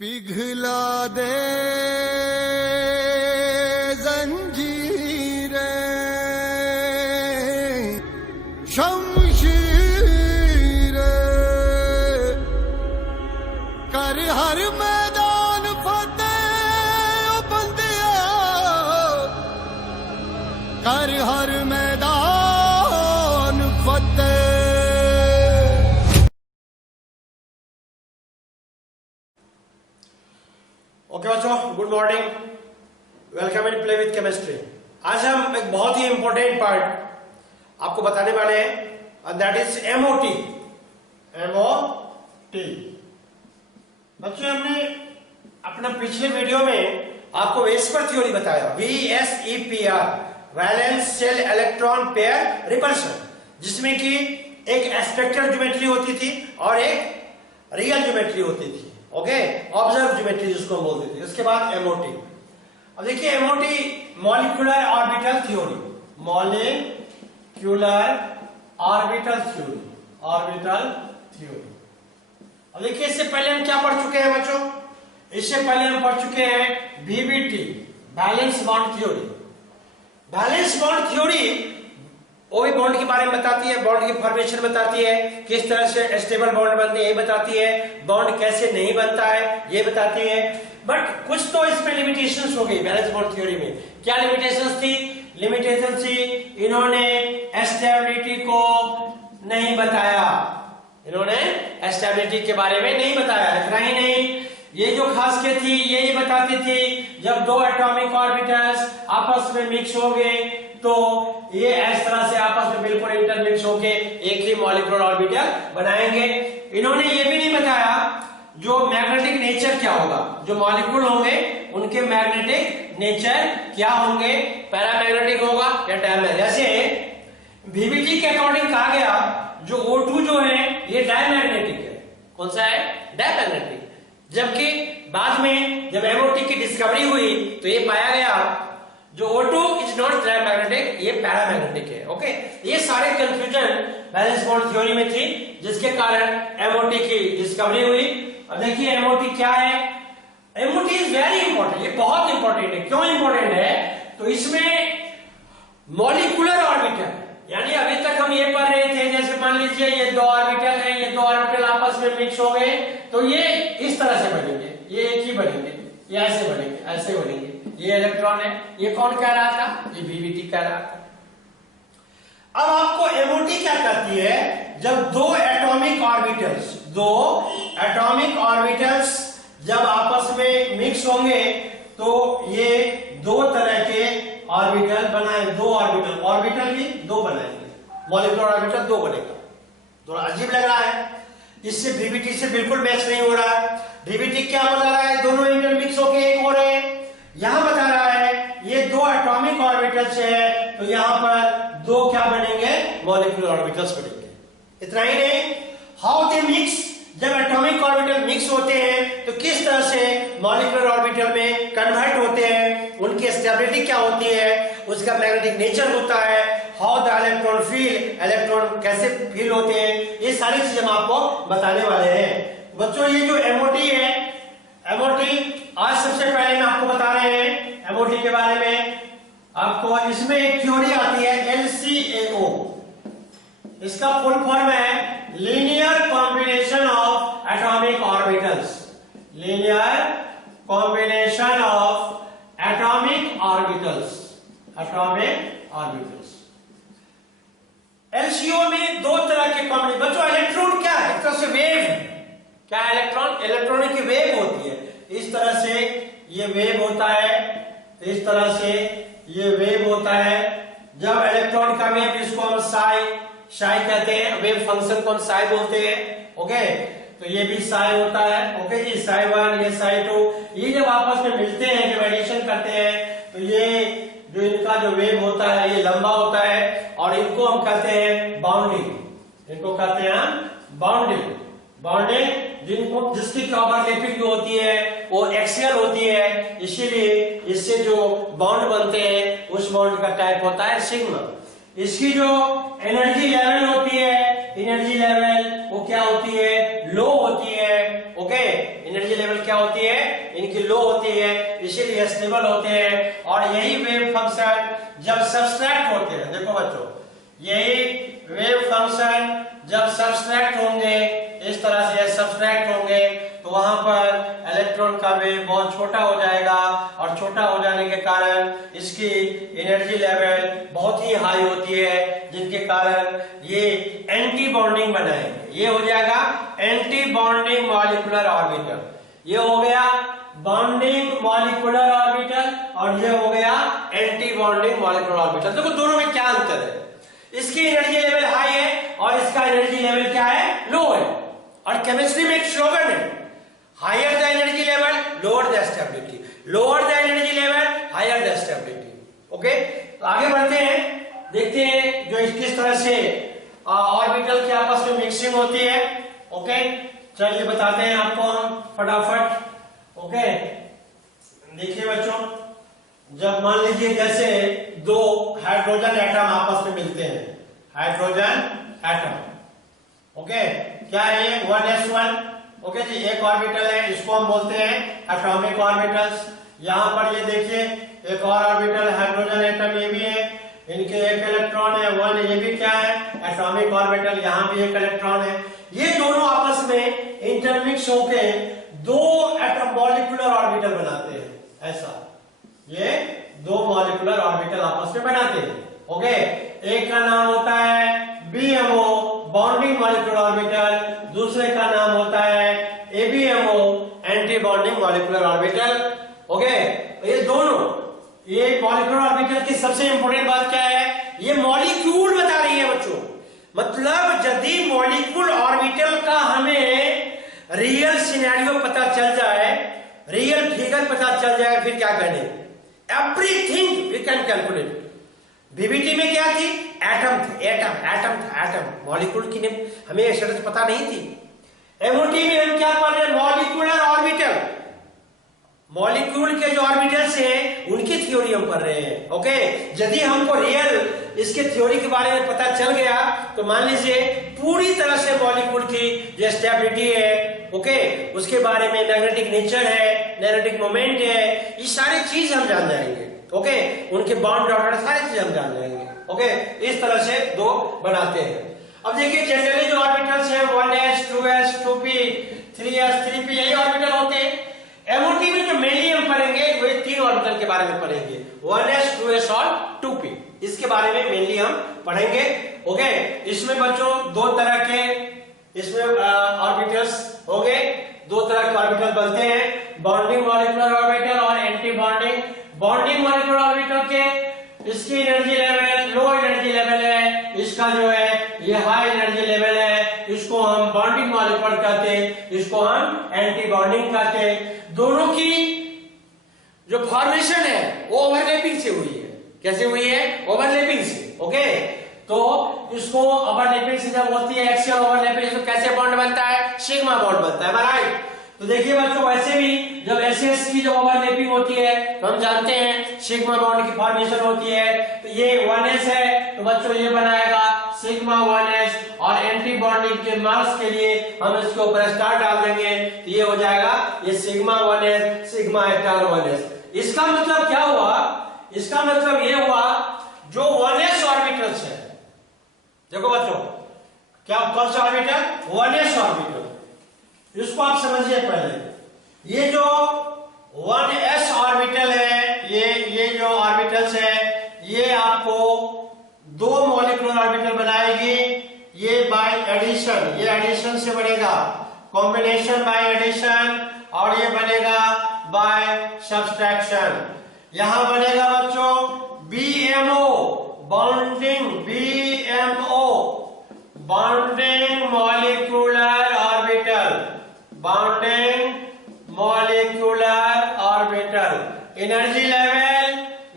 पिघला दे जंजीरें शमशीरें कर हर मैदान फतेह ओ बंदिया कर हर मैदान फतेह। ओके बच्चों, good morning, welcome in play with chemistry. आज हम एक बहुत ही इंपॉर्टेंट पार्ट आपको बताने वाले हैं, दैट इज एमओटी। एमओटी बच्चों, हमने अपना पिछले वीडियो में आपको वेस्पर थ्योरी बताया, VSEPR, valence shell electron pair repulsion, जिसमें कि एक स्पेक्ट्रल ज्योमेट्री होती थी और एक रियल ज्योमेट्री होती थी। ओके, ऑब्जर्व ज्योमेट्री जिसको हम बोलते थे। उसके बाद एमओटी। अब देखिए MOT molecular orbital theory, molecular orbital theory, orbital theory. अब देखिए इससे पहले हम क्या पढ़ चुके हैं बच्चों? इससे पहले हम पढ़ चुके हैं BBT, valence bond theory. Valence bond theory वो भी बॉन्ड के बारे में बताती है, बॉन्ड की फॉर्मेशन बताती है, किस तरह से स्टेबल बॉन्ड बनते हैं ये बताती है, बॉन्ड कैसे नहीं बनता है ये बताती है। बट कुछ तो इसमें लिमिटेशंस हो गई बैलेंस बॉन्ड थ्योरी में। क्या लिमिटेशंस थी? लिमिटेशन थी इन्होंने स्टेबिलिटी को नहीं बताया, इन्होंने स्टेबिलिटी के बारे में नहीं बताया। इतना ही नहीं, ये जो खासियत थी ये बताती थी जब दो एटॉमिक ऑर्बिटल्स आपस में मिक्स होंगे तो ये इस तरह से आपस में बिल्कुल इंटरमिक्स होके एक ही मॉलिक्यूलर ऑर्बिटल बनाएंगे। इन्होंने ये भी नहीं बताया जो मैग्नेटिक नेचर क्या होगा, जो मॉलिक्यूल होंगे उनके मैग्नेटिक नेचर क्या होंगे, पैरामैग्नेटिक होगा या डायमैग्नेटिक। जैसे बीबीटी के अकॉर्डिंग कहा गया जो O2 जो है ये डायमैग्नेटिक है। कौन सा है? डायमैग्नेटिक। जबकि बाद में जब एमओटी की डिस्कवरी हुई तो ये पाया गया जो O2 इज नॉट डायमैग्नेटिक, ये पैरामैग्नेटिक है। ओके, ये सारे कंफ्यूजन बैलेंस बॉन्ड थ्योरी में थी जिसके कारण एमओटी की डिस्कवरी हुई। अब देखिए एमओटी क्या है? एमओटी इज वेरी इंपॉर्टेंट, ये बहुत इंपॉर्टेंट है। क्यों इंपॉर्टेंट है? तो इसमें मॉलिक्यूलर ऑर्बिटल, यानी अभी तक हम ये पढ़ रहे थे जैसे मान लीजिए ये दो ऑर्बिटल है, ये दो ऑर्बिटल आपस में मिक्स हो गए तो ये इस तरह से बनेंगे, ये एक ही बनेंगे, ये ऐसे बनेंगे, ऐसे बनेंगे। ये इलेक्ट्रॉन है, ये कौन कह रहा था? ये बीबीटी कह रहा था। अब आपको एमओटी क्या कहती है? जब दो एटॉमिक ऑर्बिटल्स जब आपस में मिक्स होंगे तो ये दो तरह के ऑर्बिटल बनाए, दो ऑर्बिटल भी दो बनाएंगे, मॉलिक्यूलर ऑर्बिटल दो बनेगा। थोड़ा अजीब लग रहा है, इससे बीबीटी से बिल्कुल मैच नहीं हो रहा है। बीबीटी क्या बता रहा है? दोनों इंटरमिक्स होके एक हो रहे हैं। यहां बता रहा है ये दो एटॉमिक ऑर्बिटल्स है तो यहां पर दो क्या बनेंगे? मॉलिक्यूलर ऑर्बिटल्स बनेंगे। इतना ही नहीं, हाउ दे मिक्स, जब एटॉमिक ऑर्बिटल मिक्स होते हैं तो किस तरह से मॉलिक्यूलर ऑर्बिटल में कन्वर्ट होते हैं, उनकी स्टेबिलिटी क्या होती है, उसका मैग्नेटिक नेचर होता है, how the electron feel, electron कैसे फील होते हैं, ये सारी चीजें हम आपको बताने वाले हैं। बच्चों ये जो एमओटी है, एमओटी आज सबसे पहले मैं आपको बता रहे हैं एमओटी के बारे में। आपको इसमें एक थ्योरी आती है LCAO, इसका फुल फॉर्म है linear combination of atomic orbitals, linear combination of atomic orbitals, atomic orbitals. LCO में दो तरह के कॉम्बिनेशन। बच्चों इलेक्ट्रॉन क्या है? एक तरह से वेव है। क्या इलेक्ट्रॉन? इलेक्ट्रॉन की वेव होती है। इस तरह से ये वेव होता है, इस तरह से ये वेव होता है। जब इलेक्ट्रॉन का वेव, जिसको हम साई कहते हैं, वेव फंक्शन को हम साई बोलते हैं। ओके, तो ये भी साई होता है। ओके जी, साई 1, ये साई 2, ये जब आपस में मिलते हैं, जब एडिशन करते हैं तो ये जो इनका जो वेव होता है ये लंबा होता है और इनको हम कहते हैं बाउंडिंग, इनको कहते हैं बाउंडिंग। जिसकी ओवरलैपिंग जो होती है वो एक्सियल होती है, इसीलिए इससे जो बॉन्ड बनते हैं उस बॉन्ड का टाइप होता है सिग्मा। इसकी जो एनर्जी लेवल होती है एनर्जी लेवल वो क्या होती है, लो होती है। ओके, एनर्जी लेवल क्या होती है, इनकी लो होती है, इसीलिए स्टेबल होते हैं। और यही वेव फंक्शन जब सब्सट्रैक्ट होते हैं, देखो बच्चों, यही वेव फंक्शन जब सब्सट्रैक्ट होंगे, इस तरह से सब्सट्रैक्ट होंगे, तो वहां पर इलेक्ट्रॉन का वेव बहुत छोटा हो जाएगा, और छोटा हो जाने के कारण इसकी एनर्जी लेवल बहुत ही हाई होती है, जिनके कारण ये एंटी बॉन्डिंग बनाएंगे। ये हो जाएगा एंटी बॉन्डिंग मॉलिक्यूलर ऑर्बिटल। ये हो गया बॉन्डिंग मॉलिक्यूलर ऑर्बिटल, और ये हो गया एंटी बॉन्डिंग मॉलिक्यूलर ऑर्बिटल। देखो दोनों में क्या अंतर है, इसकी एनर्जी लेवल हाई है और इसका एनर्जी लेवल क्या है, लो है। और केमिस्ट्री में एक स्लोगन है, higher the energy level lower the stability, lower the energy level higher the stability. Okay, तो आगे बढ़ते हैं, देखते हैं जो किस तरह से ऑर्बिटल के आपस में मिक्सिंग होती है। ओके, चलिए बताते हैं आपको हम फटाफट। ओके, देखिए बच्चों, जब मान लीजिए जैसे दो हाइड्रोजन एटम आपस में मिलते हैं, हाइड्रोजन एटम, ओके, क्या है ये 1s1। ओके जी, एक ऑर्बिटल है, इसको हम बोलते हैं एटॉमिक ऑर्बिटल्स। यहां पर ये देखिए एक और ऑर्बिटल हाइड्रोजन एटम, ये भी है, इनके एक इलेक्ट्रॉन है 1, ये भी क्या है, एटॉमिक ऑर्बिटल, यहां भी एक इलेक्ट्रॉन है। ये दोनों आपस में इंटरमिक्स होके दो एटम मॉलिक्यूलर ऑर्बिटल बनाते हैं। ऐसा ये दो मॉलिक्यूलर ऑर्बिटल आपस में बनाते हैं। ओके, एक का नाम होता है BMO बॉन्डिंग मॉलिक्यूलर ऑर्बिटल, दूसरे का नाम होता है ABMO anti bonding molecular orbital. Okay, ये दोनों, ये मॉलिक्यूलर ऑर्बिटल की सबसे इंपॉर्टेंट बात क्या है, ये मॉलिक्यूल बता रही है बच्चों। मतलब यदि मॉलिक्यूल ऑर्बिटल का हमें रियल सिनेरियो पता चल जाए, रियल फिगर पता चल जाए, फिर क्या करने, everything we can calculate. BBT में क्या थी, एटम थे, एटम था, एटम, मॉलिक्यूल की हमें शर्त पता नहीं थी। एमओटी में हम क्या पढ़ रहे हैं, मॉलिक्यूलर ऑर्बिटल, मॉलिक्यूल के जो ऑर्बिटल्स हैं उनकी थ्योरी हम पढ़ रहे हैं। ओके, यदि हमको रियल इसके थ्योरी के बारे में पता चल गया तो मान लीजिए पूरी तरह से मॉलिक्यूल की जो स्टेबिलिटी है, ओके, उसके बारे में मैग्नेटिक नेचर है, मैग्नेटिक मोमेंट है, ये सारी चीज हम जान जाएंगे। ओके, उनके बॉन्ड ऑर्डर सारी चीज हम जान जाएंगे। ओके, इस तरह से दो बनाते हैं। अब देखिए जनरली जो ऑर्बिटल्स हैं 1s 2s 2p 3s 3p यही ऑर्बिटल होते हैं। एमओटी में जो मेनली हम पढ़ेंगे वे तीन ऑर्बिटल के बारे में पढ़ेंगे, 1s 2s और 2p, इसके बारे में मेनली हम पढ़ेंगे। ओके, इसमें बच्चों दो तरह के इसमें ऑर्बिटल्स हो गए, दो तरह के ऑर्बिटल बनते हैं, बॉन्डिंग मॉलिक्यूलर ऑर्बिटल और anti bonding. Bonding molecular orbital के इसकी energy level low energy level है, इसका जो है ये हाई एनर्जी लेवल है, इसको हम बॉन्डिंग मॉलिक्यूलर कहते हैं, इसको हम एंटी बॉन्डिंग कहते हैं। दोनों की जो फॉर्मेशन है वो ओवरलैपिंग से हुई है। कैसे हुई है, ओवरलैपिंग से। ओके, तो इसको ओवरलैपिंग से जब होती है एक्सियल ओवरलैपिंग, तो कैसे बॉन्ड बनता है, सिग्मा बॉन्ड बनता है, राइट। तो देखिए बच्चों, वैसे भी जब एसएस की जब ओवरलैपिंग होती है तो हम जानते हैं सिग्मा बॉन्ड की फॉर्मेशन होती है। तो ये 1s है तो बच्चों ये बनाएगा सिग्मा 1s, और एंटी बॉन्डिंग के मार्क्स के लिए हम इसके ऊपर स्टार डाल देंगे तो ये हो जाएगा ये sigma 1s sigma star 1s। इसका मतलब क्या हुआ, इसका मतलब ये हुआ जो 1s ऑर्बिटल्स है, देखो बच्चों क्या कौन सा ऑर्बिटल, 1s ऑर्बिटल, इसको आप समझिए पहले। ये जो 1s ऑर्बिटल है, ये जो ऑर्बिटल्स है, ये आपको दो मॉलिक्यूलर ऑर्बिटल बनाएगी। ये बाय एडिशन, ये एडिशन से बनेगा, कॉम्बिनेशन बाय एडिशन, और ये बनेगा बाय सब्सट्रैक्शन। यहां बनेगा बच्चों BMO bonding, BMO bonding molecular orbital, bonding molecular orbital. Energy level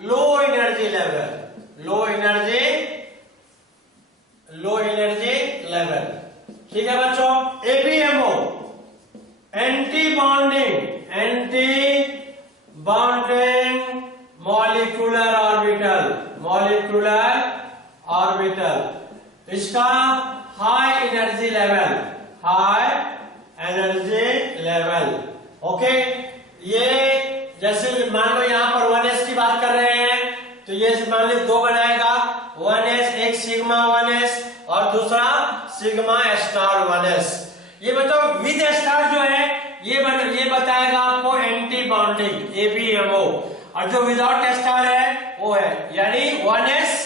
low energy level, low energy level, ठीक है बच्चों। ABMO anti bonding molecular orbital, molecular orbital, इसका हाई ये जैसे मान लो यहाँ पर 1s की बात कर रहे हैं तो ये मान लो 2 बनाएगा 1s, एक सिग्मा 1s और दूसरा सिग्मा स्टार 1s। ये बताओ विद स्टार जो है ये बताएगा आपको एंटी बॉन्डिंग ABMO, और जो विदाउट स्टार है वो है यानी 1s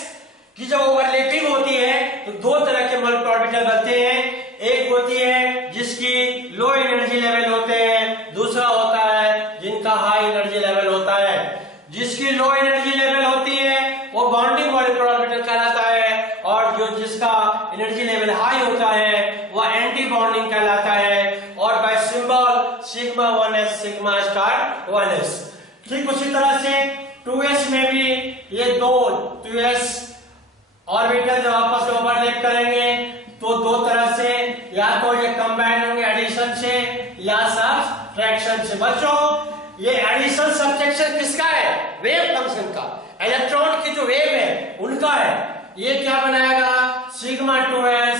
की जब ओवरलैपिंग होती है तो 2 तरह के मॉलिक्यूलर ऑर्बिटल बनते हैं। एक होती है जिसकी लो एनर्जी लेवल होते हैं, दूसरा होता है जिनका हाई एनर्जी लेवल होता है। जिसकी लो एनर्जी लेवल होती है वो बॉन्डिंग मॉलिक्यूलर ऑर्बिटल कहलाता है, और जो जिसका एनर्जी लेवल हाई होता है वो एंटी बॉन्डिंग कहलाता है, और bye symbol sigma 1s sigma star 1s। ठीक उसी तरह से 2s में भी ये 2s ऑर्बिटल जब आपस में ओवरलैप करेंगे तो 2 तरह से, या तो ये कंबाइन होंगे एडिशन से या सब्ट्रैक्शन से। बच्चों ये एडिशन सब्ट्रैक्शन किसका है? वेव फंक्शन का, इलेक्ट्रॉन की जो वेव है उनका है। ये क्या बनाएगा? सिग्मा 2s,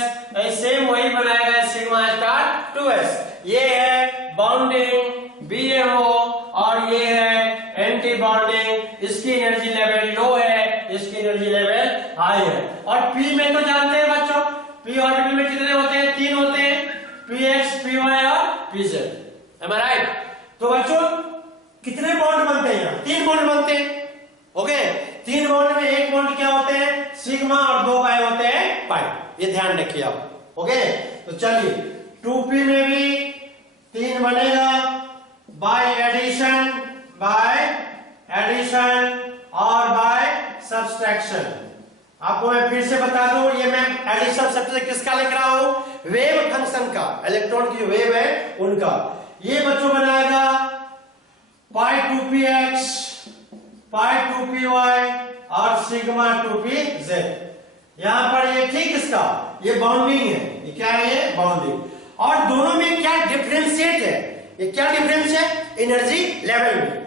सेम वही बनाएगा सिग्मा स्टार 2s। ये है बॉन्डिंग BMO और ये है एंटी बॉन्डिंग। इसकी एनर्जी लेवल लो है, इसकी एनर्जी लेवल हाई है। और P में तो जानते हैं बच्चों, P ऑर्बिटल में कितने होते हैं? 3 होते हैं, PX, PY और PZ। Am I right? तो बच्चों कितने बॉन्ड बनते हैं? 3 बॉन्ड बनते हैं। ओके, 3 बॉन्ड में एक बॉन्ड क्या होते हैं? सिग्मा, और 2 पाई होते हैं पाई। ये ध्यान रखिए आप। ओके, तो चलिए 2P में भी 3 बनेगा बाय एडिशन और बाय सब्ट्रैक्शन। आपको मैं फिर से बता दूं, ये मैं एडिशन सब्ट्रैक्शन किसका लिख रहा हूं? वेव फंक्शन का, इलेक्ट्रॉन की जो वेव है उनका। ये बच्चों बनाएगा पाई 2px, पाई 2py और सिग्मा 2pz। यहां पर ये ठीक इसका ये बाउंडिंग है। ये क्या है? ये बाउंडिंग। और दोनों में क्या डिफरेंशिएट है? ये क्या डिफरेंस है? एनर्जी लेवल में।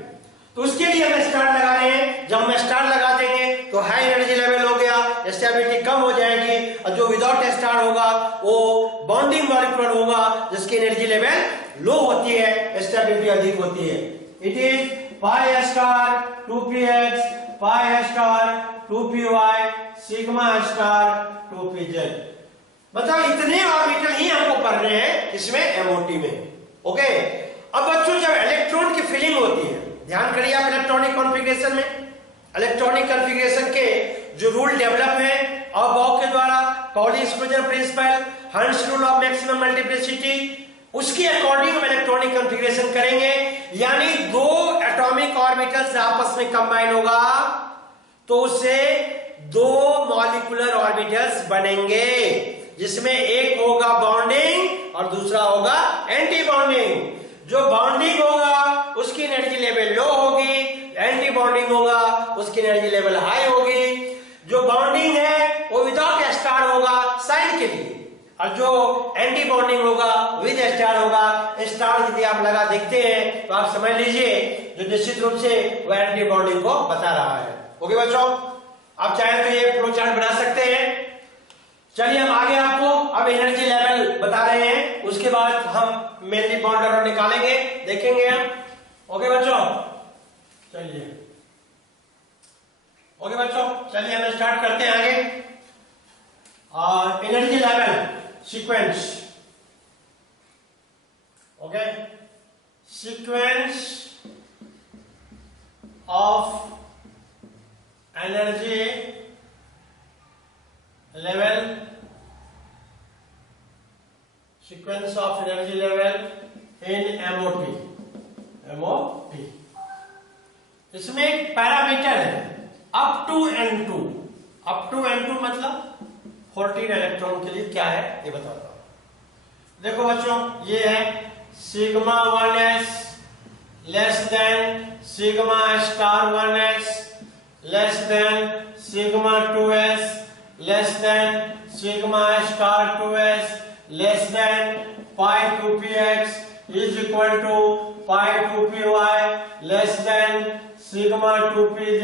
तो उसके लिए हम स्टार लगा रहे हैं। जब हम स्टार लगा देंगे तो हाई एनर्जी लेवल हो गया, स्टेबिलिटी कम हो जाएगी, और जो विदाउट स्टार होगा वो बॉन्डिंग मॉलिक्यूल होगा जिसकी एनर्जी लेवल लो होती है, स्टेबिलिटी अधिक होती है। It is pi star 2px, pi star 2py, sigma star 2pz। मतलब इतने ऑर्बिटल ही हमको पढ़ने हैं इसमें MOT में। ओके, अब बच्चों जब इलेक्ट्रॉन की फिलिंग होती है, ध्यान करिए आप इलेक्ट्रॉनिक कॉन्फ़िगरेशन में, इलेक्ट्रॉनिक कॉन्फ़िगरेशन के जो रूल डेवलप है और बॉक के द्वारा, poly exclusion principle, hertz rule of maximum multiplicity, उसके अकॉर्डिंग हम इलेक्ट्रॉनिक कॉन्फ़िगरेशन करेंगे। यानी 2 एटॉमिक ऑर्बिटल्स आपस में कंबाइन होगा तो उससे 2 मॉलिक्यूलर ऑर्बिटल्स बनेंगे, जिसमें एक होगा बॉन्डिंग और दूसरा होगा एंटी बॉन्डिंग। जो बॉन्डिंग होगा उसकी एनर्जी लेवल लो होगी, एंटी बॉन्डिंग होगा उसकी एनर्जी लेवल हाई होगी। जो बॉन्डिंग है वो विदाउट स्टार होगा साइन के लिए, और जो एंटी बॉन्डिंग होगा विद स्टार होगा। स्टार यदि आप लगा देखते हैं तो आप समझ लीजिए जो निश्चित रूप से वो एंटी बॉन्डिंग को बता रहा है। ओके बच्चों, आप चाहे तो ये फ्लो चार्ट बना सकते हैं। चलिए हम आगे आपको अब एनर्जी लेवल बता रहे हैं, उसके बाद हम मेनली बॉन्ड ऑर्डर निकालेंगे, देखेंगे हम। ओके बच्चों, चलिए। ओके बच्चों, चलिए हम स्टार्ट करते हैं आगे। और energy level sequence. Okay, sequence of energy level, sequence of energy level in MOT। इसमें एक पैरामीटर है up to N2। Up to N2 मतलब 14 इलेक्ट्रॉन के लिए क्या है ये बताता हूं। देखो बच्चों, ये है sigma 1s less than sigma star 1s less than sigma 2s less than sigma star 2s less than pi 2px is equal to pi 2py less than sigma 2pz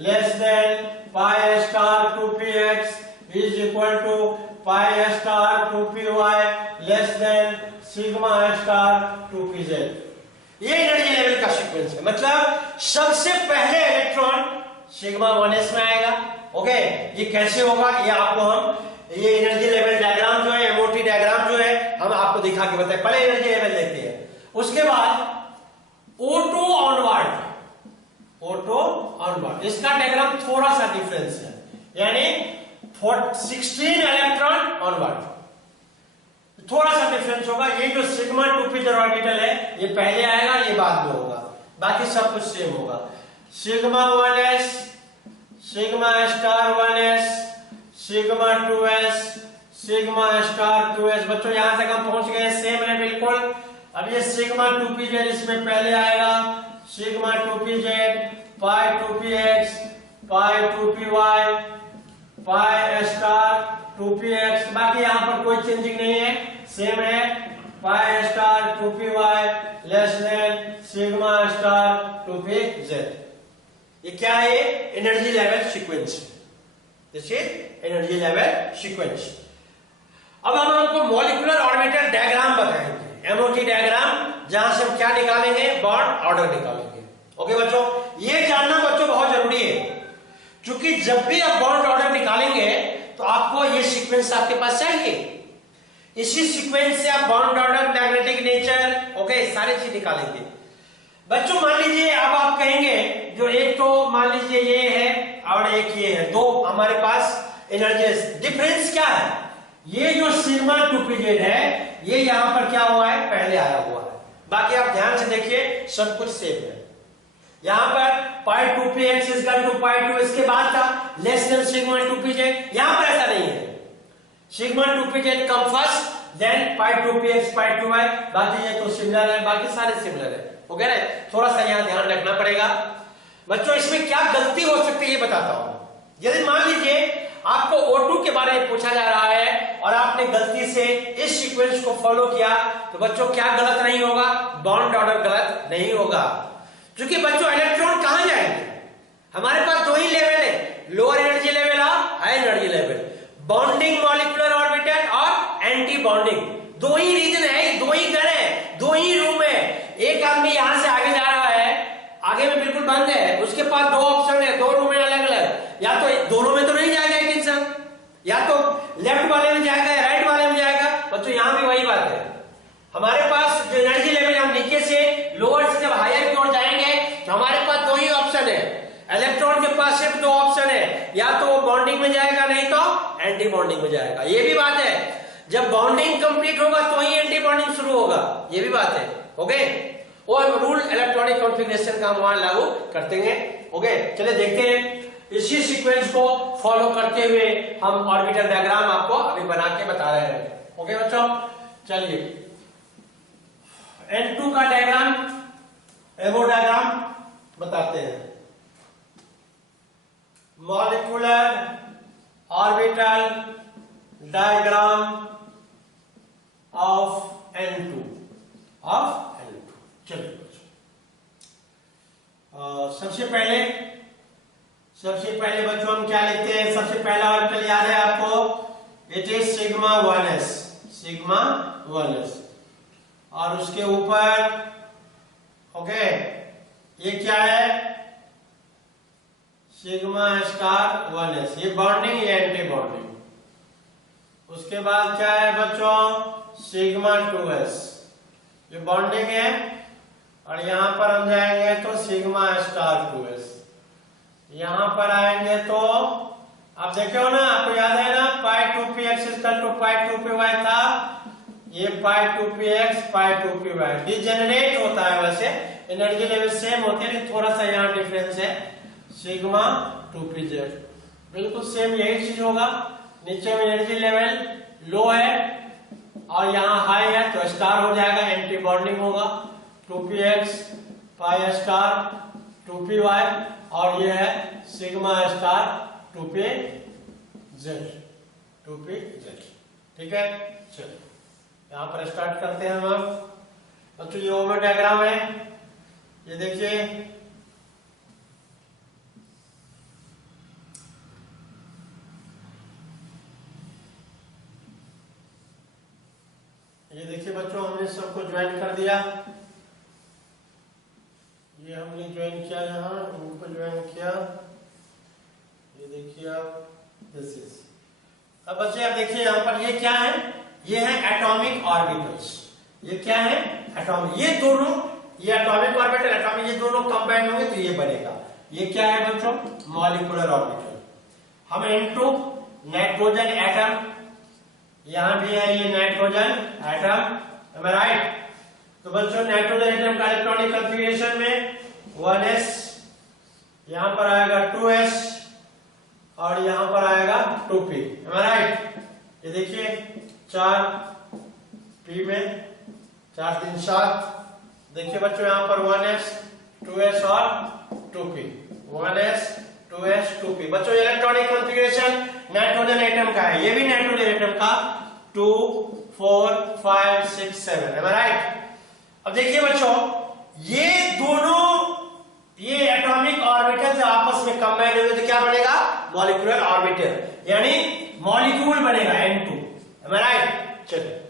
less than pi star 2px is equal to pi star 2py less than sigma star 2pz। ये energy level का sequence है, मतलब सबसे पहले electron sigma 1s में आएगा। Okay, ये कैसे होगा ये आपको हम ये एनर्जी लेवल डायग्राम जो है, एमओटी डायग्राम जो है, हम आपको दिखा के बताए। पहले एनर्जी लेवल देखते हैं, उसके बाद O2 ऑनवर्ड, O2 ऑनवर्ड, इसका डायग्राम थोड़ा सा डिफरेंस है, यानी 16 इलेक्ट्रॉन ऑनवर्ड थोड़ा सा डिफरेंस होगा। ये जो सिग्मा 2p ऑर्बिटल है ये पहले आएगा, ये बाद में होगा, बाकी सब कुछ सेम होगा। Sigma 1s, sigma star 1s, sigma 2s, sigma star 2s। बच्चों यहां तक हम पहुंच गए, सेम है बिल्कुल। अब ये सिग्मा 2pz इसमें पहले आएगा, सिग्मा 2pz, पाई 2px, पाई 2py, पाई स्टार 2px, बाकी यहां पर कोई चेंजिंग नहीं है, सेम है। Pi star 2py less than sigma star 2pz। ये क्या है? Energy level sequence, this is energy level sequence. अब हम आपको मॉलिक्यूलर ऑर्बिटल डायग्राम बताएंगे, एमओटी डायग्राम, जहां से हम क्या निकालेंगे? बॉन्ड ऑर्डर निकालेंगे। ओके बच्चों, ये जानना बच्चों बहुत जरूरी है, क्योंकि जब भी आप बॉन्ड ऑर्डर निकालेंगे तो आपको ये सीक्वेंस आपके पास चाहिए। इसी सीक्वेंस से आप bond order, magnetic nature, okay, सारी चीज निकालेंगे। बच्चों मान लीजिए अब आप कहेंगे जो एक तो मान लीजिए ये है और एक ये है, दो हमारे पास एनर्जी, डिफरेंस क्या है? ये जो सिग्मा 2pz है ये यहां पर क्या हुआ है? पहले आया हुआ है। बाकी आप ध्यान से देखिए सब कुछ सेम है। यहां पर पाई 2px इसका 2 पाई 2 इसके बाद था लेस देन सिग्मा 2pz, यहां पर ऐसा नहीं है। Sigma 2pz come first, then pi 2px pi 2y, बाकी ये तो सिमिलर है, बाकी सारे सिमिलर है। ओके ना, थोड़ा सा यहां ध्यान रखना पड़ेगा। बच्चों इसमें क्या गलती हो सकती है ये बताता हूं। यदि मान लीजिए आपको O2 के बारे में पूछा जा रहा है और आपने गलती से इस सीक्वेंस को फॉलो किया, तो बच्चों क्या गलत नहीं होगा? बॉन्ड ऑर्डर गलत नहीं होगा, क्योंकि बच्चों इलेक्ट्रॉन कहां जाएंगे? हमारे पास दो ही लेवल है, लोअर एनर्जी लेवल और high energy level, bonding molecular orbital और एंटी बॉन्डिंग। दो ही रीजन है, दो ही घर है, दो ही रूम है। एक आदमी यहां से आगे जा रहा है, आगे में बिल्कुल बंद है, उसके पास दो ऑप्शन है, दो रूम है अलग अलग, या तो दोनों में तो नहीं जाएगा एक इंसान, या तो लेफ्ट वाले में जाएगा या राइट वाले में जाएगा। बच्चों यहां भी वही बात है, हमारे पास जो एनर्जी लेवल, हम नीचे से लोअर से जब हायर की ओर जाएंगे तो हमारे पास दो ही ऑप्शन है। इलेक्ट्रॉन के पास सिर्फ दो ऑप्शन है, या तो वो बॉन्डिंग में जाएगा नहीं तो एंटी बॉन्डिंग में जाएगा। ये भी बात है, जब बॉन्डिंग कंप्लीट होगा तो ही एंटी बॉन्डिंग शुरू होगा, ये भी बात है। ओके, और रूल इलेक्ट्रॉनिक कॉन्फ़िगरेशन का हम वहां लागू करते हैं। ओके, चलिए देखते हैं। इसी सीक्वेंस को फॉलो करते हुए हम ऑर्बिटल डायग्राम आपको अभी बना के बता रहे हैं। ओके बच्चों, चलिए N2 का डायग्राम, एवो डायग्राम बताते हैं। Molecular orbital diagram of N2, चलिए सबसे पहले बच्चों हम क्या लिखते हैं? सबसे पहला ऑर्बिटल याद है आपको, it is sigma 1s, sigma 1s, और उसके ऊपर ओके ये क्या है? सिग्मा स्टार 1s, ये बॉन्डिंग, ये एंटी बॉन्डिंग। उसके बाद क्या है बच्चों? सिग्मा 2s, ये बॉन्डिंग है, और यहां पर हम जाएंगे तो सिग्मा स्टार 2s, यहां पर आएंगे तो आप देखे हो ना, आपको याद है ना, पाई 2px equal to pi 2py था, ये पाई 2px पाई 2py डिजेनरेट होता है। वैसे एनर्जी लेवल सेम होते हैं, लेकिन थोड़ा सा यहाँ डिफरेंस है। सिग्मा 2pz बिल्कुल सेम यही चीज होगा। नीचे में एनर्जी लेवल लो है और यहाँ हाई है तो स्टार हो जाएगा, एंटी बॉन्डिंग होगा। 2px पाई स्टार 2py, और ये है सिग्मा स्टार 2pz, 2pz। ठीक है, चलिए यहां पर स्टार्ट करते हैं हम। बच्चों ये ओमो डायग्राम है, ये देखिए, ये देखिए बच्चों, हमने सबको ज्वाइन कर दिया, ये हमने ज्वाइन किया, यहाँ इनको ज्वाइन किया, ये देखिए आप, दिस इज। अब बच्चे आप देखिए यहाँ पर ये क्या है, ये है एटॉमिक ऑर्बिटल्स। ये क्या है? एटॉमिक। ये दोनों, ये एटॉमिक ऑर्बिटल, एटॉमिक, ये दोनों कंबाइन होंगे तो ये बनेगा। ये क्या है बच्चों? Molecular orbital. हम N2 नाइट्रोजन एटम, यहां भी है ये nitrogen atom, am I right? तो बच्चों नाइट्रोजन एटम का इलेक्ट्रॉनिक कॉन्फ़िगरेशन में 1s, यहां पर आएगा 2s और यहां पर आएगा 2p, am I right? ये देखिए 4p में 4 3 7, देखिए बच्चों यहां पर 1s 2s और 2p, 1s 2s 2p। बच्चों इलेक्ट्रॉनिक कॉन्फ़िगरेशन नाइट्रोजन एटम का है, ये भी नाइट्रोजन एटम का 2 4 5 6 7, am I right? अब देखिए बच्चों ये दोनों, ये एटॉमिक ऑर्बिटल आपस में कंबाइन होंगे तो क्या बनेगा? मॉलिक्यूलर ऑर्बिटल, यानी मॉलिक्यूल बनेगा N2, am I right? चलिए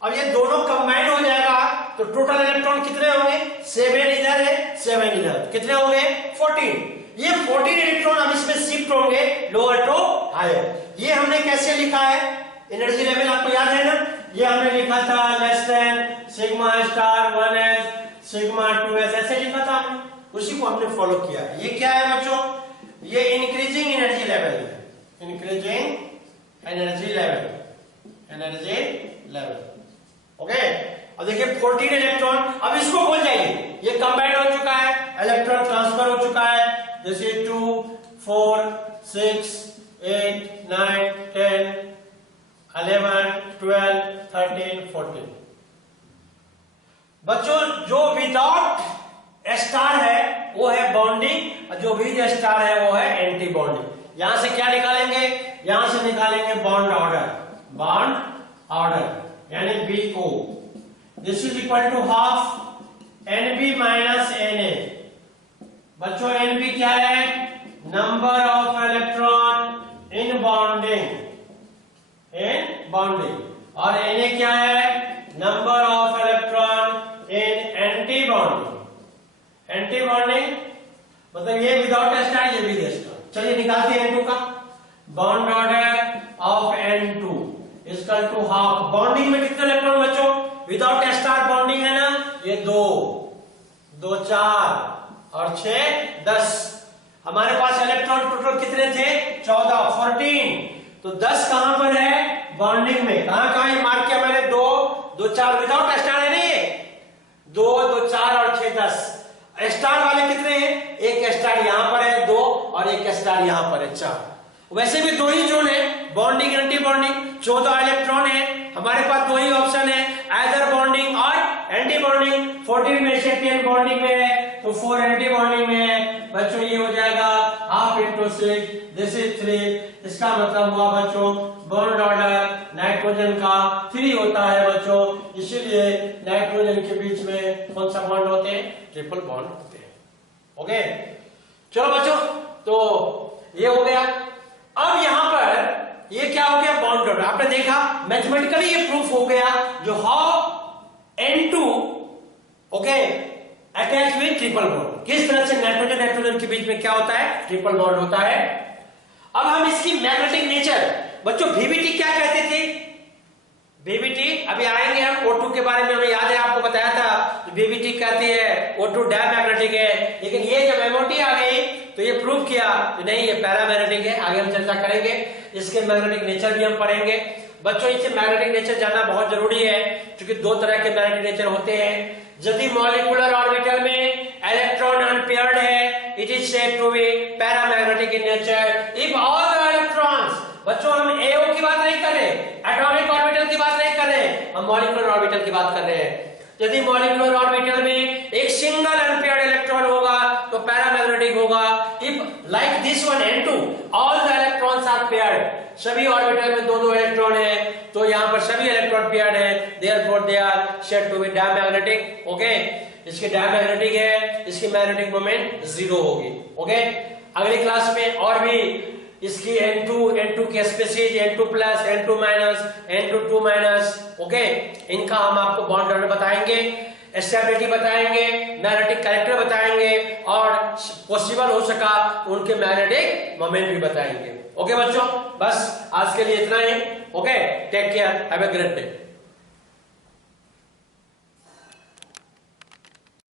अब ये दोनों कंबाइन हो जाएगा तो टोटल इलेक्ट्रॉन कितने होंगे? 7 इधर है, 7 इधर, कितने होंगे? 14। ये 14 इलेक्ट्रॉन अब इसमें शिफ्ट होंगे लोअर टू हायर। ये हमने कैसे लिखा है? एनर्जी लेवल आपको याद है ना? ये हमने लिखा था less than sigma star 1s sigma 2s, ऐसे लिखा था हमने, उसी को हमने फॉलो किया। ये क्या है बच्चों? ये इंक्रीजिंग एनर्जी लेवल है, increasing energy level, energy level. Okay, अब देखिए 14 इलेक्ट्रॉन, अब इसको भूल जाइए, ये कंबाइंड हो चुका है, इलेक्ट्रॉन ट्रांसफर हो चुका है, जैसे 2 4 6 8 9 10 11 12 13 14। बच्चों जो विदाउट स्टार है वो है बॉन्डिंग, और जो विद स्टार है वो है एंटी बॉन्डिंग। यहां से क्या निकालेंगे? यहां से निकालेंगे बॉन्ड ऑर्डर, बॉन्ड ऑर्डर यानी BO, this is equal to half NB minus NA। बच्चों NB क्या है? Number of electron in bonding, in bonding, और Na क्या है? Number of electron in anti bonding, anti bonding मतलब ये विदाउट स्टार, ये विद स्टार। चलिए निकालते हैं N2 का, bond order of N2 equal to half. Bonding में कितने इलेक्ट्रॉन बच्चों? विदाउट स्टार बॉन्डिंग है ना, ये 2 2 4 और 6 10। हमारे पास इलेक्ट्रॉन टोटल कितने थे? 14 14। तो 10 कहां पर है? बॉन्डिंग में। कहां कहां ये मार्क किया मैंने? 2 2 4 विदाउट स्टार है ना, ये 2 2 4 और 6 10। स्टार वाले कितने हैं? एक स्टार यहां पर है 2 और एक स्टार यहां पर है 4। वैसे भी 2 ही जोन है, बॉन्डिंग एंटी बॉन्डिंग। 14 इलेक्ट्रॉन है, हमारे पास 2 ही ऑप्शन है, आइदर बॉन्डिंग और एंटी बॉन्डिंग। 14 में से 10 बॉन्डिंग में है तो 4 एंटी बॉन्डिंग में है। बच्चों ये हो जाएगा हाफ इंटू 6, दिस इज 3। इसका मतलब हुआ बच्चों बॉन्ड ऑर्डर नाइट्रोजन का 3 होता है बच्चों, इसीलिए नाइट्रोजन के बीच में कौन सा बॉन्ड होते हैं? ट्रिपल बॉन्ड होते हैं। ओके चलो बच्चों, तो ये हो गया। अब यहां पर ये क्या हो गया? Bond order. आपने देखा मैथमेटिकली ये प्रूफ हो गया, जो how N2 okay attach with triple bond, किस तरह से नाइट्रोजन नाइट्रोजन के बीच में क्या होता है? ट्रिपल बॉन्ड होता है। अब हम इसकी मैग्नेटिक नेचर, बच्चों VBT क्या कहते थे? VBT अभी आएंगे हम, O2 के बारे में हमें याद है, आपको बताया था VBT कहती है O2 डायमैग्नेटिक है, लेकिन ये जब MOT आ गई तो ये प्रूव किया कि नहीं ये पैरामैग्नेटिक है। आगे हम चर्चा करेंगे, इसके मैग्नेटिक नेचर भी हम पढ़ेंगे। बच्चों इससे मैग्नेटिक नेचर जानना बहुत जरूरी है, क्योंकि 2 तरह के मैग्नेटिक नेचर होते हैं। यदि मॉलिक्यूलर ऑर्बिटल में इलेक्ट्रॉन अनपेयर्ड है, it is said to be paramagnetic in nature. If all the electrons, बच्चों हम AO की बात नहीं कर रहे, एटॉमिक ऑर्बिटल की बात नहीं कर रहे, हम मॉलिक्यूलर ऑर्बिटल की बात कर रहे हैं। यदि मॉलिक्यूलर ऑर्बिटल में एक सिंगल अनपेयर्ड इलेक्ट्रॉन होगा तो पैरामैग्नेटिक होगा। If like this one N2 all the electrons are paired, सभी ऑर्बिटल में 2-2 इलेक्ट्रॉन है, तो यहां पर सभी इलेक्ट्रॉन पेयर्ड है, therefore they are said to be diamagnetic. Okay, इसके डायमैग्नेटिक है, इसकी मैग्नेटिक मोमेंट 0 होगी। ओके, अगली क्लास में और भी इसकी N2 के species N2 plus N2 minus N2 2 minus, okay, इनका हम आपको बॉन्ड ऑर्डर बताएंगे, स्टेबिलिटी बताएंगे, मैग्नेटिक कैरेक्टर बताएंगे और पॉसिबल हो सका उनके मैग्नेटिक मोमेंट भी बताएंगे। ओके बच्चों, बस आज के लिए इतना ही। Okay, take care, have a great day.